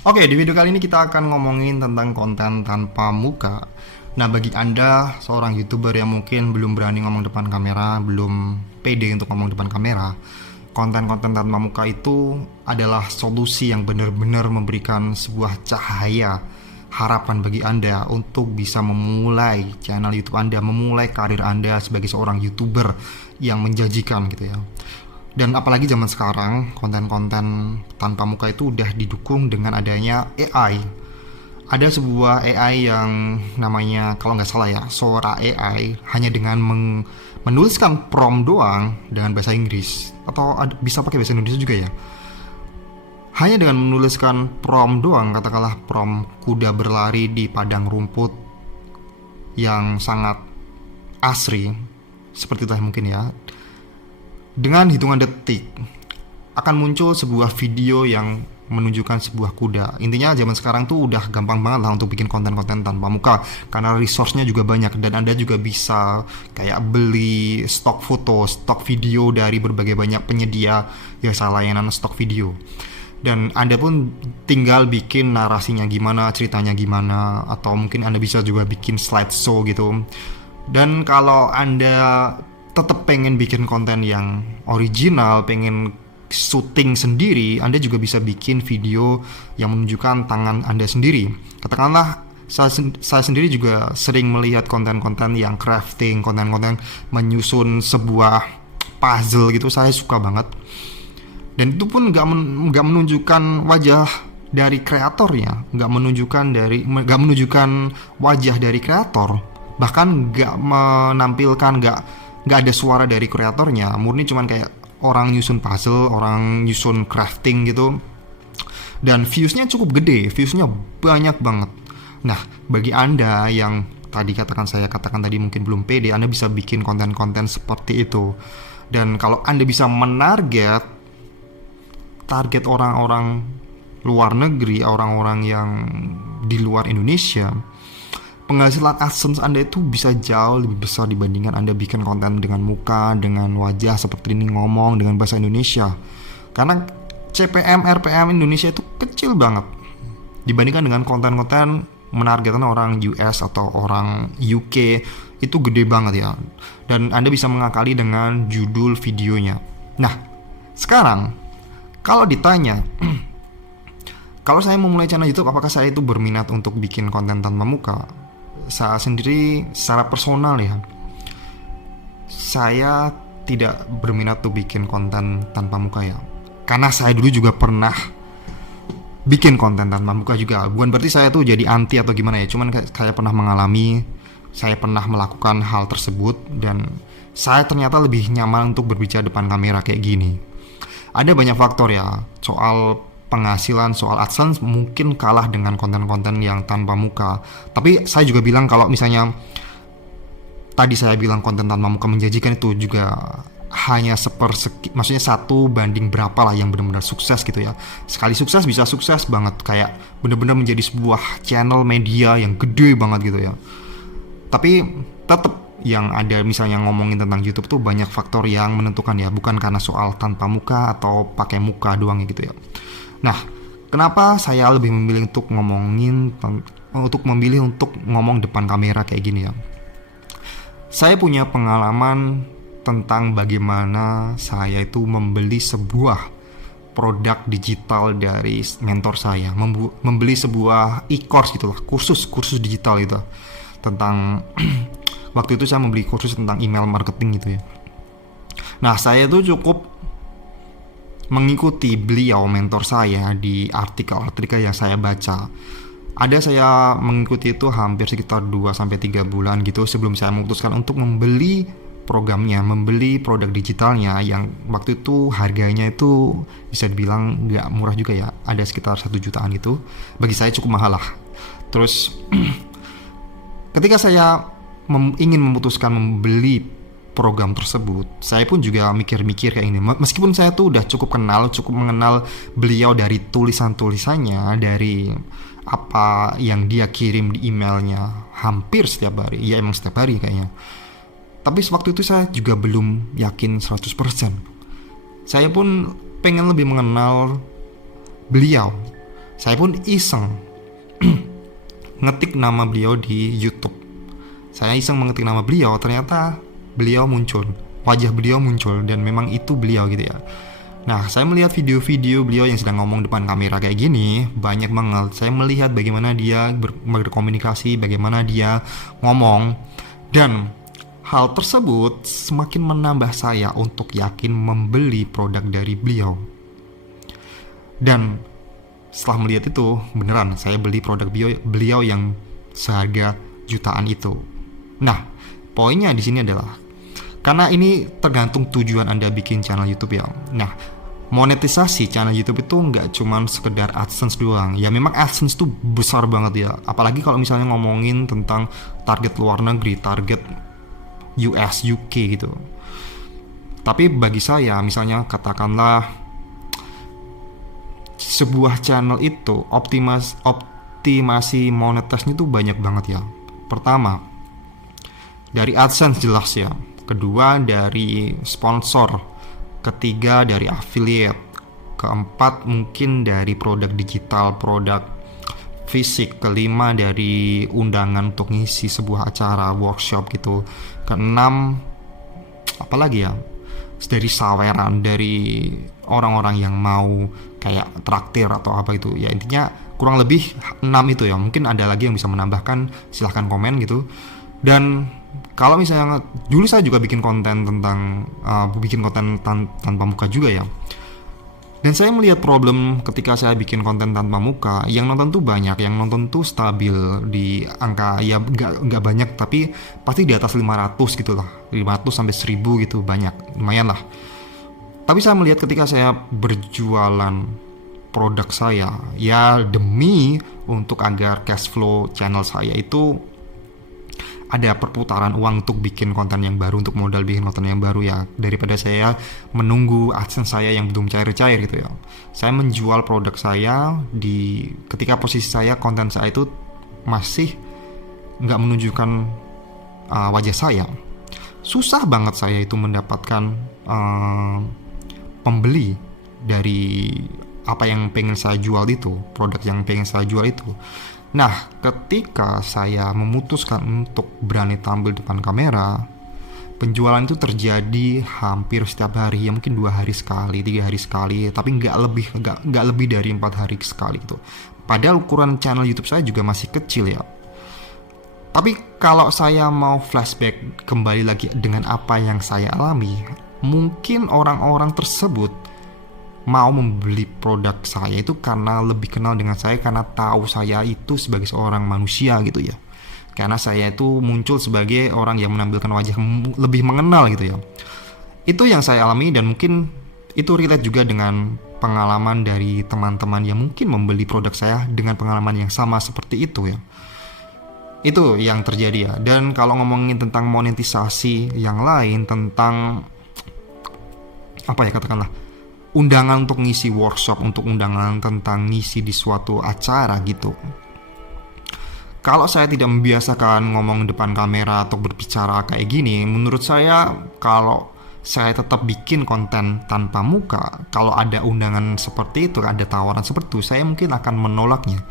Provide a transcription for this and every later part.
Oke, di video kali ini kita akan ngomongin tentang konten tanpa muka. Nah, bagi Anda seorang YouTuber yang mungkin belum berani ngomong depan kamera, belum pede untuk ngomong depan kamera, konten-konten tanpa muka itu adalah solusi yang benar-benar memberikan sebuah cahaya harapan bagi Anda untuk bisa memulai channel YouTube Anda, memulai karir Anda sebagai seorang YouTuber yang menjanjikan gitu ya. Dan apalagi zaman sekarang konten-konten tanpa muka itu udah didukung dengan adanya AI. Ada sebuah AI yang namanya, kalau nggak salah ya, Sora AI, hanya dengan menuliskan prompt doang dengan bahasa Inggris, atau bisa pakai bahasa Indonesia juga ya. Hanya dengan menuliskan prompt doang, katakanlah prompt kuda berlari di padang rumput yang sangat asri, seperti itu mungkin ya, dengan hitungan detik akan muncul sebuah video yang menunjukkan sebuah kuda. Intinya zaman sekarang tuh udah gampang banget lah untuk bikin konten-konten tanpa muka, karena resource-nya juga banyak dan Anda juga bisa kayak beli stok foto, stok video dari berbagai banyak penyedia jasa layanan stok video. Dan Anda pun tinggal bikin narasinya gimana, ceritanya gimana, atau mungkin Anda bisa juga bikin slideshow gitu. Dan kalau Anda tetap pengen bikin konten yang original, pengen syuting sendiri, Anda juga bisa bikin video yang menunjukkan tangan Anda sendiri. Katakanlah saya sendiri juga sering melihat konten-konten yang crafting, konten-konten menyusun sebuah puzzle gitu, saya suka banget. Dan itu pun nggak menunjukkan wajah dari kreatornya, nggak menunjukkan wajah dari kreator, bahkan nggak menampilkan, nggak ada suara dari kreatornya, murni cuman kayak orang nyusun puzzle, orang nyusun crafting gitu. Dan viewsnya cukup gede, viewsnya banyak banget. Nah, bagi Anda yang saya katakan tadi mungkin belum pede, Anda bisa bikin konten-konten seperti itu. Dan kalau Anda bisa target orang-orang luar negeri, orang-orang yang di luar Indonesia, penghasilan AdSense Anda itu bisa jauh lebih besar dibandingkan Anda bikin konten dengan muka, dengan wajah seperti ini, ngomong dengan bahasa Indonesia. Karena CPM, RPM Indonesia itu kecil banget dibandingkan dengan konten-konten menargetkan orang US atau orang UK, itu gede banget ya. Dan Anda bisa mengakali dengan judul videonya. Nah, sekarang kalau ditanya kalau saya memulai channel YouTube, apakah saya itu berminat untuk bikin konten tanpa muka? Saya sendiri secara personal ya, saya tidak berminat tuh bikin konten tanpa muka ya. Karena saya dulu juga pernah bikin konten tanpa muka juga. Bukan berarti saya tuh jadi anti atau gimana ya, cuman saya pernah mengalami, saya pernah melakukan hal tersebut, dan saya ternyata lebih nyaman untuk berbicara depan kamera kayak gini. Ada banyak faktor ya, soal penghasilan, soal AdSense mungkin kalah dengan konten-konten yang tanpa muka. Tapi saya juga bilang kalau misalnya tadi saya bilang konten tanpa muka menjanjikan, itu juga hanya maksudnya 1 banding berapa lah yang benar-benar sukses gitu ya. Sekali sukses bisa sukses banget, kayak benar-benar menjadi sebuah channel media yang gede banget gitu ya. Tapi tetap yang ada misalnya ngomongin tentang YouTube tuh banyak faktor yang menentukan ya, bukan karena soal tanpa muka atau pakai muka doang gitu ya. Nah, kenapa saya lebih memilih untuk ngomong depan kamera kayak gini ya? Saya punya pengalaman tentang bagaimana saya itu membeli sebuah produk digital dari mentor saya, membeli sebuah e-course gitu lah, kursus digital itu tentang waktu itu saya membeli kursus tentang email marketing gitu ya. Nah, saya tuh cukup mengikuti beliau, mentor saya, di artikel-artikel yang saya baca. Saya mengikuti itu hampir sekitar 2-3 bulan gitu sebelum saya memutuskan untuk membeli programnya, membeli produk digitalnya yang waktu itu harganya itu bisa dibilang nggak murah juga ya, ada sekitar 1 jutaan gitu. Bagi saya cukup mahal lah. Terus ketika saya ingin memutuskan membeli program tersebut, saya pun juga mikir-mikir kayak ini. Meskipun saya tuh udah cukup mengenal beliau dari tulisan-tulisannya, dari apa yang dia kirim di emailnya hampir setiap hari. Ya emang setiap hari kayaknya. Tapi waktu itu saya juga belum yakin 100%. Saya pun pengen lebih mengenal beliau. Saya pun iseng ngetik nama beliau di YouTube. Saya iseng mengetik nama beliau, ternyata beliau muncul, wajah beliau muncul, dan memang itu beliau gitu ya. Nah, saya melihat video-video beliau yang sedang ngomong depan kamera kayak gini, banyak banget. Saya melihat bagaimana dia berkomunikasi, bagaimana dia ngomong, dan hal tersebut semakin menambah saya untuk yakin membeli produk dari beliau. Dan setelah melihat itu, beneran saya beli produk beliau yang seharga jutaan itu. Nah, poinnya di sini adalah karena ini tergantung tujuan Anda bikin channel YouTube ya. Nah, monetisasi channel YouTube itu nggak cuma sekedar AdSense doang. Ya memang AdSense tuh besar banget ya. Apalagi kalau misalnya ngomongin tentang target luar negeri, target US, UK gitu. Tapi bagi saya, misalnya katakanlah sebuah channel itu optimasi monetisnya itu banyak banget ya. Pertama, dari AdSense jelas ya. Kedua, dari sponsor. Ketiga, dari affiliate. Keempat, mungkin dari produk digital, produk fisik. Kelima, dari undangan untuk ngisi sebuah acara, workshop gitu. Keenam, apalagi ya, dari saweran, dari orang-orang yang mau kayak traktir atau apa itu ya. Intinya kurang lebih 6 itu ya. Mungkin ada lagi yang bisa menambahkan, silahkan komen gitu. Dan kalau misalnya dulu saya juga bikin konten tentang tanpa muka juga ya. Dan saya melihat problem ketika saya bikin konten tanpa muka, yang nonton tuh banyak, yang nonton tuh stabil di angka ya nggak banyak tapi pasti di atas 500 gitu lah, 500 sampai 1000 gitu, banyak, lumayan lah. Tapi saya melihat ketika saya berjualan produk saya ya demi untuk agar cash flow channel saya itu ada perputaran uang untuk bikin konten yang baru, untuk modal bikin konten yang baru ya, daripada saya menunggu AdSense saya yang belum cair-cair gitu ya. Saya menjual produk saya ketika posisi saya, konten saya itu masih nggak menunjukkan wajah saya. Susah banget saya itu mendapatkan pembeli dari apa yang pengen saya jual itu, produk yang pengen saya jual itu. Nah, ketika saya memutuskan untuk berani tampil depan kamera, penjualan itu terjadi hampir setiap hari, ya mungkin 2 hari sekali, 3 hari sekali, tapi nggak lebih dari 4 hari sekali gitu. Padahal ukuran channel YouTube saya juga masih kecil ya. Tapi kalau saya mau flashback kembali lagi dengan apa yang saya alami, mungkin orang-orang tersebut mau membeli produk saya itu karena lebih kenal dengan saya, karena tahu saya itu sebagai seorang manusia gitu ya. Karena saya itu muncul sebagai orang yang menampilkan wajah lebih mengenal gitu ya. Itu yang saya alami, dan mungkin itu relate juga dengan pengalaman dari teman-teman yang mungkin membeli produk saya dengan pengalaman yang sama seperti itu ya. Itu yang terjadi ya. Dan kalau ngomongin tentang monetisasi yang lain, tentang apa ya, katakanlah undangan untuk ngisi workshop, untuk undangan tentang ngisi di suatu acara gitu. Kalau saya tidak membiasakan ngomong depan kamera atau berbicara kayak gini, menurut saya kalau saya tetap bikin konten tanpa muka, kalau ada undangan seperti itu, ada tawaran seperti itu, saya mungkin akan menolaknya.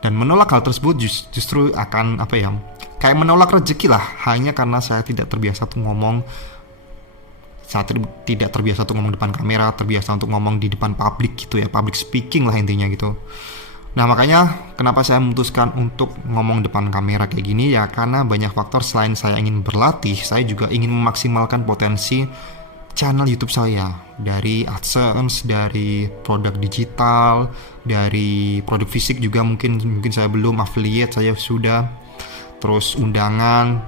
Dan menolak hal tersebut justru akan apa ya, kayak menolak rezeki lah, hanya karena saya tidak terbiasa tuh ngomong. Saya tidak terbiasa untuk ngomong depan kamera, terbiasa untuk ngomong di depan publik gitu ya, public speaking lah intinya gitu. Nah, makanya kenapa saya memutuskan untuk ngomong depan kamera kayak gini ya, karena banyak faktor. Selain saya ingin berlatih, saya juga ingin memaksimalkan potensi channel YouTube saya, dari AdSense, dari produk digital, dari produk fisik juga mungkin saya belum, affiliate saya sudah, terus undangan,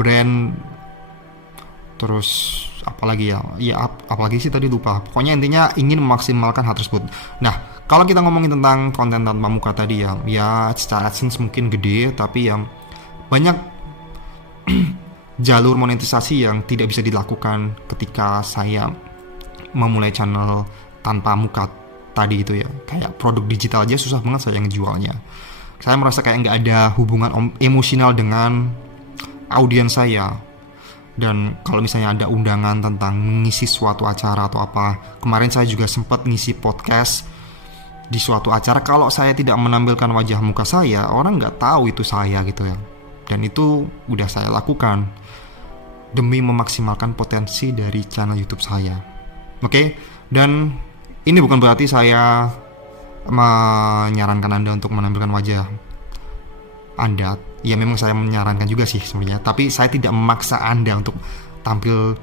brand, terus apalagi apalagi sih tadi lupa. Pokoknya intinya ingin memaksimalkan hal tersebut. Nah, kalau kita ngomongin tentang konten tanpa muka tadi ya secara AdSense mungkin gede, tapi yang banyak jalur monetisasi yang tidak bisa dilakukan ketika saya memulai channel tanpa muka tadi itu ya. Kayak produk digital aja susah banget saya ngejualnya. Saya merasa kayak nggak ada hubungan emosional dengan audiens saya. Dan kalau misalnya ada undangan tentang mengisi suatu acara atau apa, kemarin saya juga sempat ngisi podcast di suatu acara, kalau saya tidak menampilkan wajah muka saya, orang nggak tahu itu saya gitu ya. Dan itu udah saya lakukan demi memaksimalkan potensi dari channel YouTube saya. Oke, dan ini bukan berarti saya menyarankan Anda untuk menampilkan wajah Anda. Ya memang saya menyarankan juga sih sebenarnya, tapi saya tidak memaksa Anda untuk tampil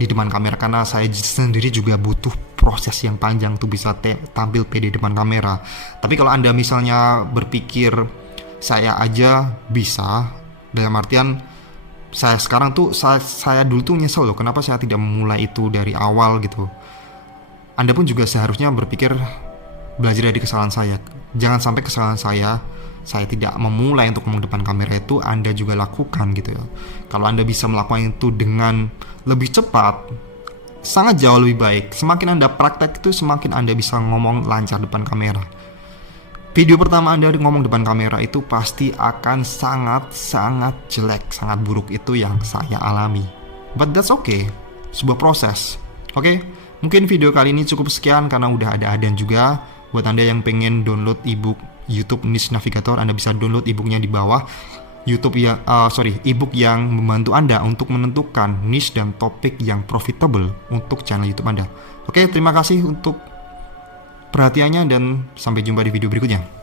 di depan kamera, karena saya sendiri juga butuh proses yang panjang untuk bisa tampil pede depan kamera. Tapi kalau Anda misalnya berpikir saya aja bisa, dalam artian saya sekarang tuh saya dulu tuh nyesel loh kenapa saya tidak memulai itu dari awal gitu. Anda pun juga seharusnya berpikir, belajar dari kesalahan saya. Jangan sampai kesalahan saya tidak memulai untuk ngomong depan kamera itu Anda juga lakukan gitu ya. Kalau Anda bisa melakukan itu dengan lebih cepat, sangat jauh lebih baik. Semakin Anda praktek itu, semakin Anda bisa ngomong lancar depan kamera. Video pertama Anda ngomong depan kamera itu pasti akan sangat jelek, sangat buruk. Itu yang saya alami. But that's okay, sebuah proses. Oke, mungkin video kali ini cukup sekian karena udah ada adan juga. Buat Anda yang pengen download ebook YouTube Niche Navigator, Anda bisa download ebooknya di bawah. Ebook yang membantu Anda untuk menentukan niche dan topik yang profitable untuk channel YouTube Anda. Oke, terima kasih untuk perhatiannya dan sampai jumpa di video berikutnya.